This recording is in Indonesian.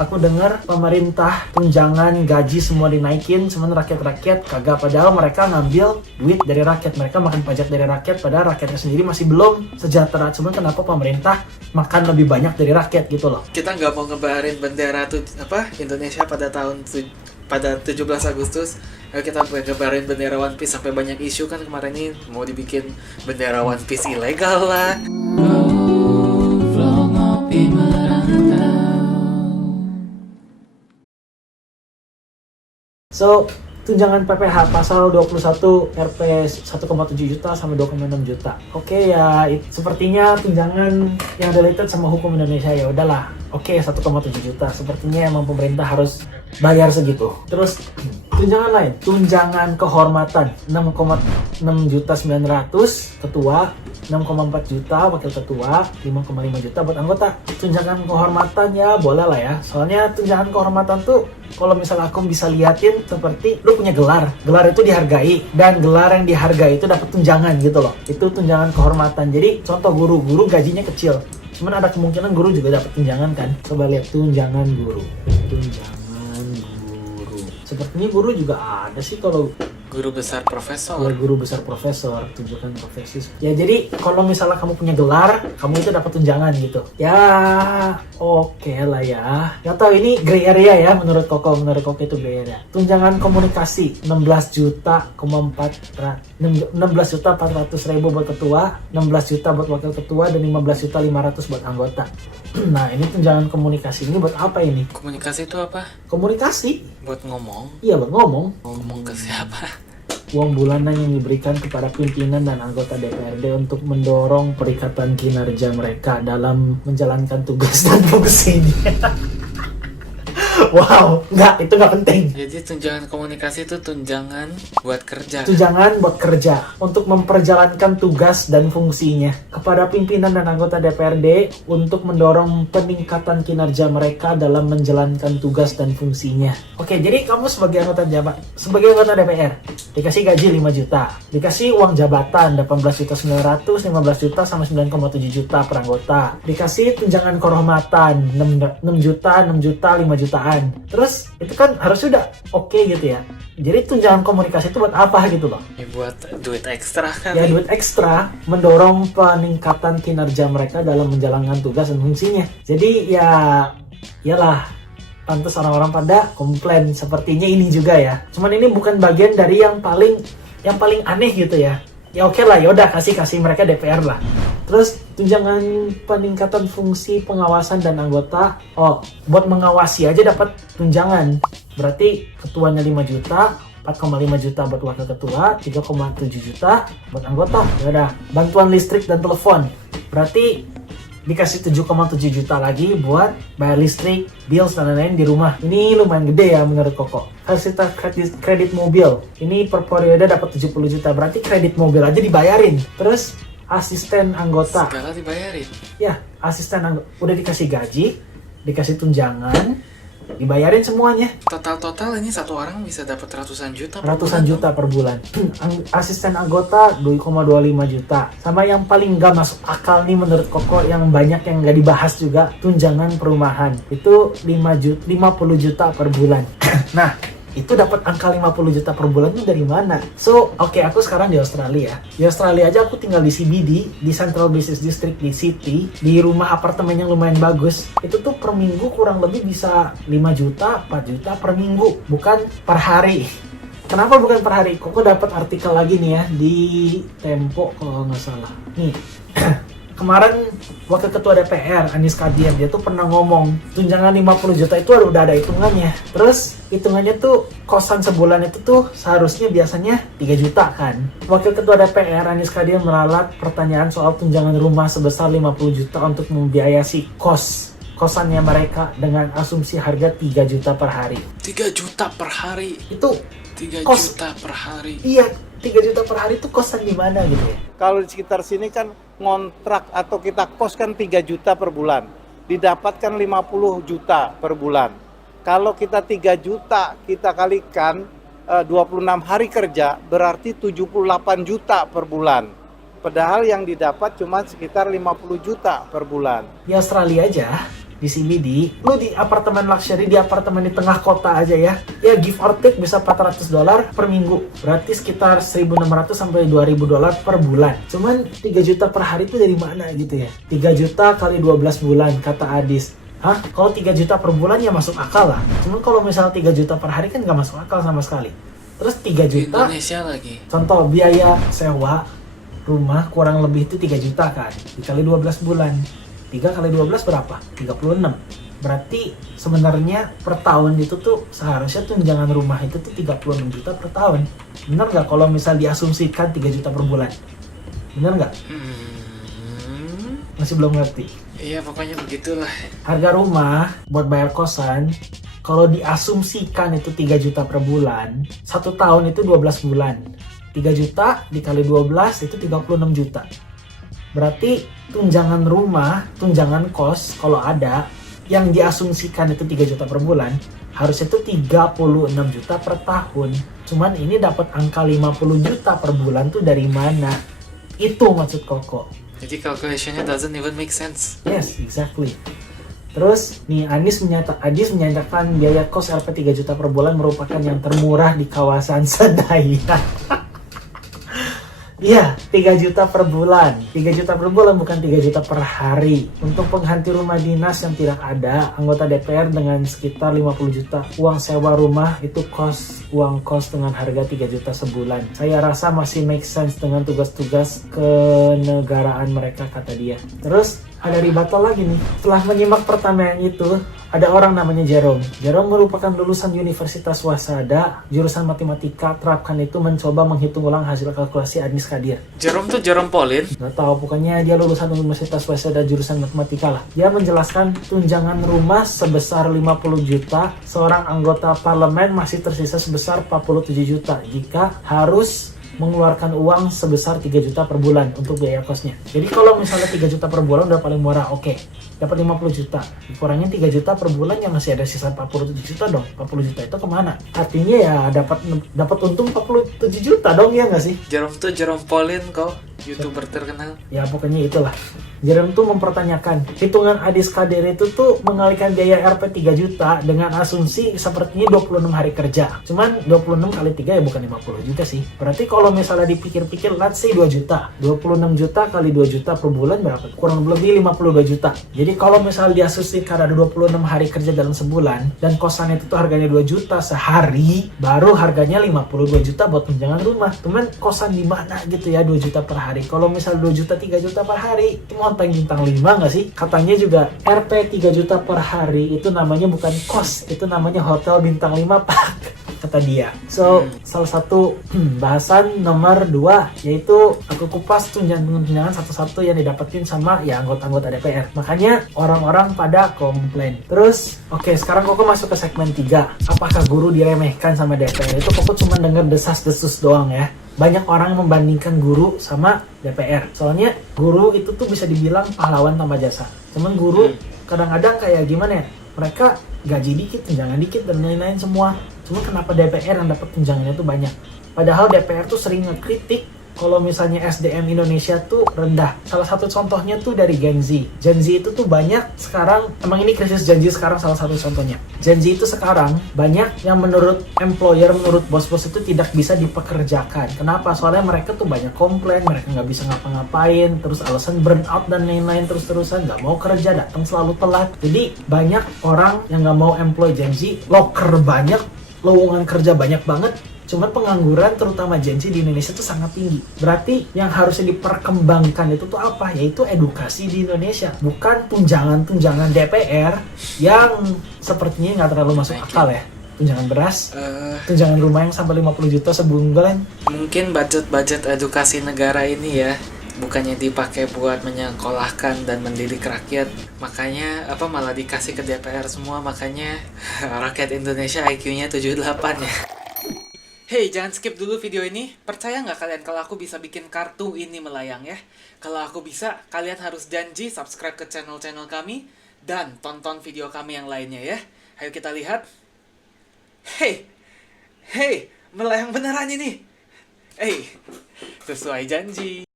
Aku dengar pemerintah tunjangan gaji semua dinaikin, cuman rakyat-rakyat kagak. Padahal mereka ngambil duit dari rakyat, mereka makan pajak dari rakyat, padahal rakyatnya sendiri masih belum sejahtera. Cuman kenapa pemerintah makan lebih banyak dari rakyat gitu loh. Kita nggak mau ngebaharin bendera Indonesia pada 17 Agustus. Ayo kita ngebaharin bendera One Piece. Sampai banyak isu kan kemarin ini mau dibikin bendera One Piece ilegal lah. So, tunjangan PPH pasal 21 RP 1,7 juta sampai 2,6 juta. Oke ya, sepertinya tunjangan yang related sama hukum Indonesia ya udahlah. Oke, 1,7 juta. Sepertinya emang pemerintah harus bayar segitu. Terus tunjangan lain, tunjangan kehormatan 6,6 juta 900 ketua, 6,4 juta wakil ketua, 5,5 juta buat anggota. Tunjangan kehormatan ya boleh lah ya. Soalnya tunjangan kehormatan tuh kalau misalnya aku bisa liatin seperti lu punya gelar. Gelar itu dihargai dan gelar yang dihargai itu dapat tunjangan gitu loh. Itu tunjangan kehormatan. Jadi contoh guru gajinya kecil. Cuman ada kemungkinan guru juga dapat tunjangan kan. Coba lihat tunjangan guru. Tunjangan guru. Sepertinya guru juga ada sih kalau Guru besar profesor. Ya, guru besar profesor, tunjukkan profesi. Ya jadi kalau misalnya kamu punya gelar, kamu itu dapat tunjangan gitu. Ya oke lah ya. Gak tau ini gray area ya menurut Koko itu gray area. Tunjangan komunikasi 16 juta 400 ribu buat ketua, 16 juta buat wakil ketua dan 15 juta 500 buat anggota. Nah ini tunjangan komunikasi ini buat apa ini? Komunikasi itu apa? Komunikasi? Buat ngomong. Iya buat ngomong. Ngomong ke siapa? Uang bulanan yang diberikan kepada pimpinan dan anggota DPRD untuk mendorong perikatan kinerja mereka dalam menjalankan tugas dan fungsinya. Wow, itu nggak penting. Jadi tunjangan komunikasi itu tunjangan buat kerja. Tunjangan buat kerja untuk memperjalankan tugas dan fungsinya kepada pimpinan dan anggota DPRD untuk mendorong peningkatan kinerja mereka dalam menjalankan tugas dan fungsinya. Oke, jadi kamu sebagai anggota DPR dikasih gaji 5 juta, dikasih uang jabatan 18 juta 900, 15 juta sama 9,7 juta per anggota, dikasih tunjangan kehormatan 6 juta, 5 jutaan. Terus itu kan harusnya udah oke gitu ya. Jadi tunjangan komunikasi itu buat apa gitu loh? Ya buat duit ekstra kan? Ya duit ekstra mendorong peningkatan kinerja mereka dalam menjalankan tugas dan fungsinya. Jadi iyalah pantas orang-orang pada komplain sepertinya ini juga ya. Cuman ini bukan bagian dari yang paling aneh gitu ya. Ya oke lah, yaudah kasih mereka DPR lah. Terus tunjangan peningkatan fungsi pengawasan dan anggota. Oh, buat mengawasi aja dapat tunjangan. Berarti ketuanya 5 juta, 4,5 juta buat wakil ketua, 3,7 juta buat anggota. Yaudah, bantuan listrik dan telepon. Berarti dikasih 7,7 juta lagi buat bayar listrik, bills dan lain-lain di rumah. Ini lumayan gede ya menurut Koko. Fasilitas kredit mobil. Ini per periode dapat 70 juta. Berarti kredit mobil aja dibayarin. Terus asisten anggota. Segala dibayarin. Ya, asisten anggota. Udah dikasih gaji, dikasih tunjangan, dibayarin semuanya. Total ini satu orang bisa dapat ratusan juta per bulan. Asisten anggota 2,25 juta. Sama yang paling gak masuk akal nih menurut Koko, yang banyak yang gak dibahas juga, tunjangan perumahan. Itu 50 juta per bulan. Nah, itu dapat angka 50 juta per bulan itu dari mana? So, oke, aku sekarang di Australia. Di Australia aja aku tinggal di CBD, di Central Business District di City, di rumah apartemen yang lumayan bagus. Itu tuh per minggu kurang lebih bisa 5 juta, 4 juta per minggu, bukan per hari. Kenapa bukan per hari? Kok dapat artikel lagi nih ya di Tempo kalau nggak salah. Nih. Kemarin Wakil Ketua DPR Anies Kadir dia tuh pernah ngomong tunjangan 50 juta itu udah ada hitungannya. Terus hitungannya tuh kosan sebulan itu tuh seharusnya biasanya 3 juta kan. Wakil Ketua DPR Anies Kadir meralat pertanyaan soal tunjangan rumah sebesar 50 juta untuk membiayai kosannya mereka dengan asumsi harga 3 juta per hari. 3 juta per hari? Itu 3 juta per hari? Iya, 3 juta per hari itu kosan di mana gitu ya? Kalau di sekitar sini kan ngontrak atau kita kos kan 3 juta per bulan. Didapatkan 50 juta per bulan. Kalau kita 3 juta, kita kalikan 26 hari kerja, berarti 78 juta per bulan. Padahal yang didapat cuma sekitar 50 juta per bulan. Di Australia aja, di CBD, lu di apartemen luxury, di apartemen di tengah kota aja ya give or take bisa $400 per minggu, berarti sekitar 1.600 sampai 2.000 dolar per bulan. Cuman 3 juta per hari itu dari mana gitu ya? 3 juta kali 12 bulan kata Adis. Hah? Kalau 3 juta per bulan ya masuk akal lah. Cuman kalau misalnya 3 juta per hari kan gak masuk akal sama sekali. Terus 3 Di juta, Indonesia lagi. contoh biaya sewa rumah kurang lebih itu 3 juta kan, dikali 12 bulan. 3 kali 12 berapa? 36. Berarti sebenarnya per tahun itu tuh seharusnya tunjangan rumah itu tuh 36 juta per tahun. Bener nggak kalau misal diasumsikan 3 juta per bulan? Bener nggak? Masih belum ngerti. Iya, pokoknya begitulah. Harga rumah buat bayar kosan, kalau diasumsikan itu 3 juta per bulan, 1 tahun itu 12 bulan. 3 juta dikali 12 itu 36 juta. Berarti tunjangan rumah, tunjangan kos kalau ada, yang diasumsikan itu 3 juta per bulan, harusnya itu 36 juta per tahun. Cuman ini dapat angka 50 juta per bulan tuh dari mana? Itu maksud Koko. Jadi calculationnya doesn't even make sense. Yes, exactly. Terus nih Adis menyatakan biaya kos RP 3 juta per bulan merupakan yang termurah di kawasan Senayan. Iya, 3 juta per bulan. 3 juta per bulan bukan 3 juta per hari. Untuk pengganti rumah dinas yang tidak ada, anggota DPR dengan sekitar 50 juta. Uang sewa rumah itu uang kos dengan harga 3 juta sebulan. Saya rasa masih make sense dengan tugas-tugas kenegaraan mereka, kata dia. Terus ada rebuttal lagi nih. Setelah menyimak pertanyaan itu, ada orang namanya Jerome. Jerome merupakan lulusan Universitas Wasada, jurusan matematika. Terapkan itu mencoba menghitung ulang hasil kalkulasi Adnis Kadir. Jerome tuh Jerome Pauline. Gak tahu, pokoknya dia lulusan Universitas Wasada jurusan matematika lah. Dia menjelaskan tunjangan rumah sebesar 50 juta, seorang anggota parlemen masih tersisa sebesar 47 juta jika harus mengeluarkan uang sebesar 3 juta per bulan untuk biaya kosnya. Jadi kalau misalnya 3 juta per bulan udah paling murah, oke. Dapat 50 juta. Dikurangin 3 juta per bulan yang masih ada sisa 47 juta dong. 40 juta itu kemana? Artinya ya dapat untung 47 juta dong, ya nggak sih? Jerome tuh Jerome Pauline kok, YouTuber terkenal. Ya pokoknya itulah. Jerome tuh mempertanyakan, hitungan Adis Kadir itu tuh mengalihkan biaya RP 3 juta dengan asumsi sepertinya 26 hari kerja. Cuman 26 kali 3 ya bukan 50 juta sih. Berarti kalau misalnya dipikir-pikir, let's say 2 juta. 26 juta kali 2 juta per bulan berapa? Kurang lebih 52 juta. Jadi kalau misalnya diasumsikan ada 26 hari kerja dalam sebulan, dan kosan itu tuh harganya 2 juta sehari, baru harganya 52 juta buat tunjangan rumah. Cuman kosan di mana gitu ya 2 juta per hari. Kalau misalnya 2 juta 3 juta per hari, itu mau bintang 5 nggak sih? Katanya juga RP 3 juta per hari itu namanya bukan kos, itu namanya hotel bintang 5 pak, kata dia. So, salah satu bahasan nomor 2 yaitu aku kupas tunjangan satu-satu yang didapetin sama ya anggota-anggota DPR. Makanya orang-orang pada komplain. Terus, oke, sekarang Koko masuk ke segmen 3. Apakah guru diremehkan sama DPR? Itu Koko cuma denger desas-desus doang ya. Banyak orang membandingkan guru sama DPR. Soalnya guru itu tuh bisa dibilang pahlawan tanpa jasa. Cuman guru kadang-kadang kayak gimana ya? Mereka gaji dikit, tunjangan dikit, dan lain-lain semua. Cuma kenapa DPR yang dapat tunjangannya tuh banyak? Padahal DPR tuh sering ngekritik kalau misalnya SDM Indonesia tuh rendah. Salah satu contohnya tuh dari Gen Z. Gen Z itu tuh banyak sekarang, emang ini krisis Gen Z sekarang salah satu contohnya. Gen Z itu sekarang banyak yang menurut employer, menurut bos-bos itu tidak bisa dipekerjakan. Kenapa? Soalnya mereka tuh banyak komplain, mereka nggak bisa ngapa-ngapain, terus alasan burnout dan lain-lain terus-terusan, nggak mau kerja, datang selalu telat. Jadi banyak orang yang nggak mau employ Gen Z, loker banyak, lowongan kerja banyak banget. Cuman pengangguran terutama Gen Z di Indonesia itu sangat tinggi. Berarti yang harusnya diperkembangkan itu tuh apa? Yaitu edukasi di Indonesia. Bukan tunjangan-tunjangan DPR yang sepertinya nggak terlalu masuk akal ya. Tunjangan beras, tunjangan rumah yang sampai 50 juta sebulan. Mungkin budget edukasi negara ini ya bukannya dipakai buat menyekolahkan dan mendidik rakyat, makanya malah dikasih ke DPR semua, makanya rakyat Indonesia IQ-nya 78 ya. Hey, jangan skip dulu video ini. Percaya nggak kalian kalau aku bisa bikin kartu ini melayang ya? Kalau aku bisa, kalian harus janji subscribe ke channel-channel kami dan tonton video kami yang lainnya ya. Ayo kita lihat. Hey, melayang beneran ini. Sesuai janji.